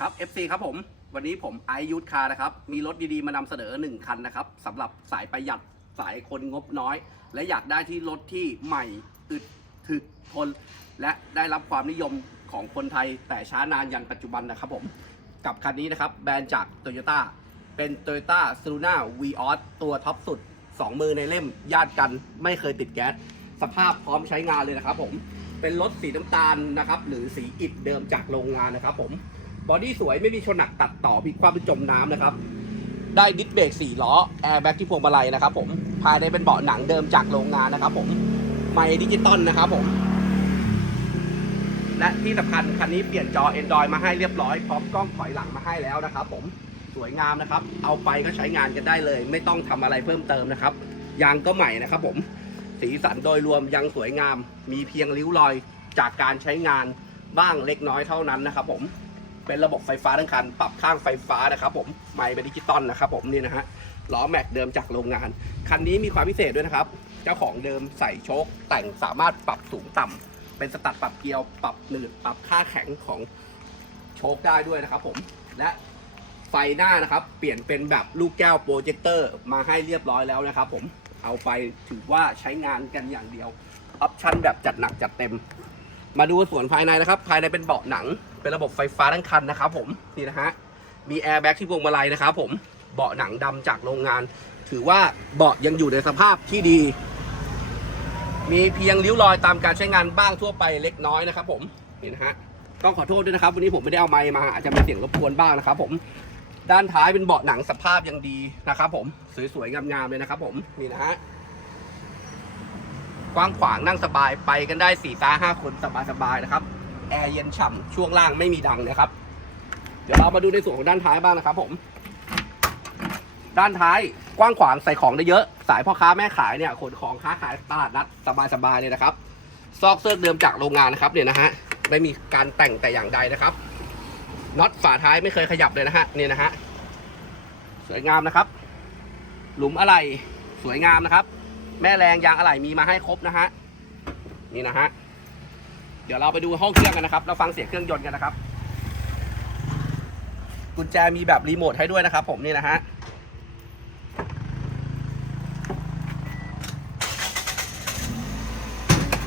ครับ FC ครับผม วันนี้ผมไอยูทคาร์นะครับ มีรถดีๆ มานำเสนอ 1 คันนะครับสำหรับสายประหยัดสายคนงบน้อย และอยากได้ที่รถที่ใหม่อึดถึกทน และได้รับความนิยมของคนไทย แต่ช้านานยันปัจจุบันนะครับผม กับคันนี้นะครับ แบรนด์จาก t o y ยต้เป็น Toyota s u l u n a v i o s ตัวท็อปสุด 2 มือในเล่มญาติกันไม่เคยติดแก๊สสภาพพร้อมใช้งานเลยนะครับผมเป็นรถสีน้ำตาลนะครับหรือสีอิฐเดิมจากโรงงานนะครับผม บอดี้สวยไม่มีชนหนักตัดต่อพลิกคว่ำหรือจมน้ำนะครับ ได้ดิสเบรก4ล้อแอร์แบ็กที่พวงมาลัยนะครับผมภายในเป็นเบาะหนังเดิมจากโรงงานนะครับผมไมค์ดิจิตอลนะครับผม และที่สำคัญคันนี้เปลี่ยนจอ Android มาให้เรียบร้อย พร้อมกล้องถอยหลังมาให้แล้วนะครับผมสวยงามนะครับ เอาไปก็ใช้งานกันได้เลย ไม่ต้องทำอะไรเพิ่มเติมนะครับยางก็ใหม่นะครับผมสีสันโดยรวมยังสวยงาม มีเพียงริ้วรอยจากการใช้งานบ้างเล็กน้อยเท่านั้นนะครับผม เป็นระบบไฟฟ้าทั้งคัน ปรับข้างไฟฟ้านะครับผมไมค์เป็นดิจิตอลนะครับผมนี่นะฮะล้อแม็กเดิมจากโรงงาน คันนี้มีความพิเศษด้วยนะครับ เจ้าของเดิมใส่โชคแต่งสามารถปรับสูงต่ำเป็นสตัดปรับเกียว ปรับหนืดปรับค่าแข็งของโชคได้ด้วยนะครับผมและไฟหน้านะครับ เปลี่ยนเป็นแบบลูกแก้วโปรเจคเตอร์มาให้เรียบร้อยแล้วนะครับผมเอาไปถือว่าใช้งานกันอย่างเดียวออปชั่นแบบจัดหนักจัดเต็ม มาดูส่วนภายในนะครับ ภายในเป็นเบาะหนัง เป็นระบบไฟฟ้าทั้งคันนะครับผมนี่นะฮะมีแอร์แบ็กที่พวงมาลัยนะครับผมเบาะหนังดำจากโรงงาน ถือว่าเบาะยังอยู่ในสภาพที่ดี มีเพียงริ้วรอยตามการใช้งานบ้างทั่วไปเล็กน้อยนะครับผมนี่นะฮะต้องขอโทษด้วยนะครับ วันนี้ผมไม่ได้เอาไมค์มาอาจจะมีเสียงรบกวนบ้างนะครับผมด้านท้ายเป็นเบาะหนังสภาพยังดีนะครับผมสวยๆงามๆเลยนะครับผมนี่นะฮะกว้างขวางนั่งสบายไปกันได้สี่ตาห้าคนสบายๆนะครับ แอร์เย็นฉ่ำช่วงล่างไม่มีดังนะครับ เดี๋ยวเรามาดูในส่วนของด้านท้ายบ้างนะครับ ผม ด้านท้ายกว้างขวางใส่ของได้เยอะ สายพ่อค้าแม่ขายเนี่ยขนของค้าขายตลาดนัดสบายๆเลยนะครับ ซอกเซิร์กเดิมจากโรงงานนะครับเนี่ยนะฮะไม่มีการแต่งแต่อย่างใดนะครับน็อตฝาท้ายไม่เคยขยับเลยนะฮะนี่นะฮะสวยงามนะครับ หลุมอะไรสวยงามนะครับ แม่แรงยางอะไหล่มีมาให้ครบนะฮะนี่นะฮะ ดี๋ยวเราไปดูห้องเครื่องกันนะครับ เราฟังเสียงเครื่องยนต์กันนะครับ กุญแจมีแบบรีโมทให้ด้วยนะครับ ผมนี่นะฮะ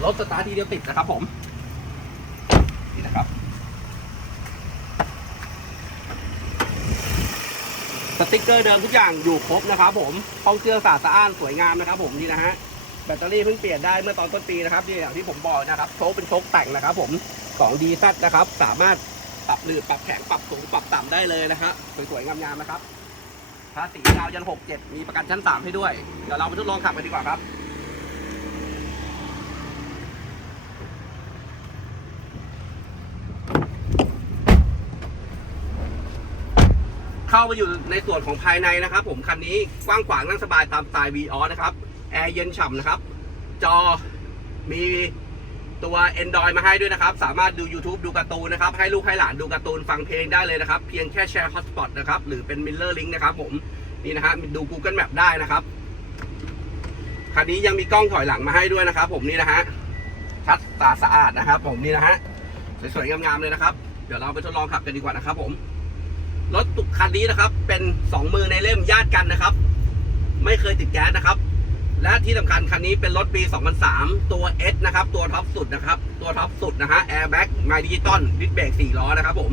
รถสตาร์ททีเดียวติดนะครับผม นี่นะครับ สติกเกอร์เดิมทุกอย่างอยู่ครบนะครับผมห้องเครื่องสะอาดสะอ้านสวยงามนะครับผมนี่นะฮะ แบตเตอรี่เพิ่งเปลี่ยนได้เมื่อตอนต้นปีนะครับนี่อย่างที่ผมบอกนะครับโชคเป็นโชคแต่งนะครับผมของดีซัดนะครับ สามารถปรับหนืดปรับแข็งปรับสูงปรับต่ำได้เลยนะฮะสวยๆงามๆนะครับภาษียาวยันหกเจ็ดมีประกันชั้นสามให้ด้วย เดี๋ยวเราไปทดลองขับกันดีกว่าครับเข้ามาอยู่ในส่วนของภายในนะครับ ผมคันนี้กว้างขวางนั่งสบายตามสไตล์วีออนะครับ แอร์เย็นฉ่ำนะครับ จอมีตัว Android มาให้ด้วยนะครับ สามารถดู YouTube ดูการ์ตูนนะครับ ให้ลูกให้หลานดูการ์ตูนฟังเพลงได้เลยนะครับ เพียงแค่แชร์ Hotspot นะครับ หรือเป็น Mirror Link นะครับผม นี่นะฮะดู Google Map ได้นะครับคันนี้ยังมีกล้องถอยหลังมาให้ด้วยนะครับ ผมนี่นะฮะชัดตาสะอาดนะครับ ผมนี่นะฮะสวยๆงามๆเลยนะครับ เดี๋ยวเราไปทดลองขับกันดีกว่านะครับ ผมรถตุกคันนี้นะครับ เป็นสองมือในเล่มญาติกันนะครับ ไม่เคยติดแก๊สนะครับ และที่สำคัญคันนี้เป็นรถปี 2003 ตัว S นะครับ ตัวท็อปสุดนะครับ ตัวท็อปสุดนะฮะแอร์แบ็กไมดิจิตอลดิสเบรก4ล้อนะครับผม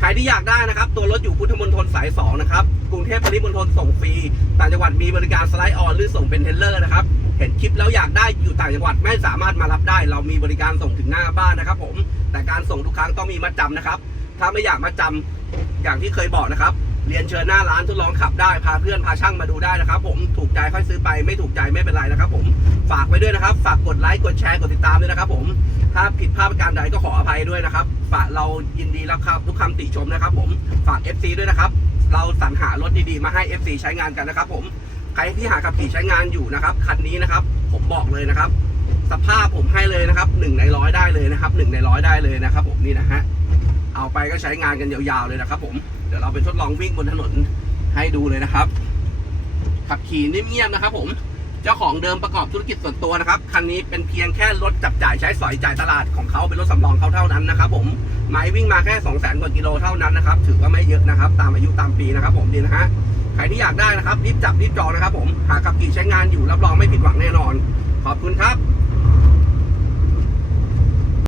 ใครที่อยากได้นะครับ ตัวรถอยู่พุทธมณฑลสาย 2 นะครับ กรุงเทพปริมณฑลส่งฟรี ต่างจังหวัดมีบริการสไลด์ออนหรือส่งเป็นเทเลอร์นะครับ เห็นคลิปแล้วอยากได้อยู่ต่างจังหวัดไม่สามารถมารับได้ เรามีบริการส่งถึงหน้าบ้านนะครับ ผม แต่การส่งทุกครั้งต้องมีมัดจำนะครับ ถ้าไม่อยากมาจำอย่างที่เคยบอกนะครับ เรียนเชิญหน้าร้านทดลองขับได้ พาเพื่อนพาช่างมาดูได้นะครับ ผมถูกใจค่อยซื้อไปไม่ถูกใจไม่เป็นไรนะครับ ผมฝากไว้ด้วยนะครับ ฝากกดไลค์กดแชร์กดติดตามด้วยนะครับ ผมถ้าผิดพลาดประการใดก็ขออภัยด้วยนะครับฝากเรายินดีรับครับทุกคำติชมนะครับ ผมฝาก FC ด้วยนะครับ เราสรรหารถดีๆมาให้ FC ใช้งานกันนะครับ ผมใครที่หาขับขี่ใช้งานอยู่นะครับคันนี้นะครับ ผมบอกเลยนะครับ สภาพผมให้เลยนะครับหนึ่งในร้อยได้เลยนะครับหนึ่งในร้อยได้เลยนะครับ ผมนี่นะฮะเอาไปก็ใช้งานกันยาวๆเลยนะครับ ผมเดี๋ยวเราไปทดลองวิ่งบนถนนให้ดูเลยนะครับ ขับขี่นิ่งเงียบนะครับ ผมเจ้าของเดิมประกอบธุรกิจส่วนตัวนะครับคันนี้เป็นเพียงแค่รถจับจ่ายใช้สอยจ่ายตลาดของเขาเป็นรถสำรองเขาเท่านั้นนะครับ ผมไม้วิ่งมาแค่2 0 0 0 0 0กว่ากิโลเท่านั้นนะครับ ถือว่าไม่เยอะนะครับ ตามอายุตามปีนะครับ ผมดีนะฮะใครที่อยากได้นะครับรีบจับรีบจองนะครับ ผมหากขับขี่ใช้งานอยู่รับรองไม่ผิดหวังแน่นอน ขอบคุณครับ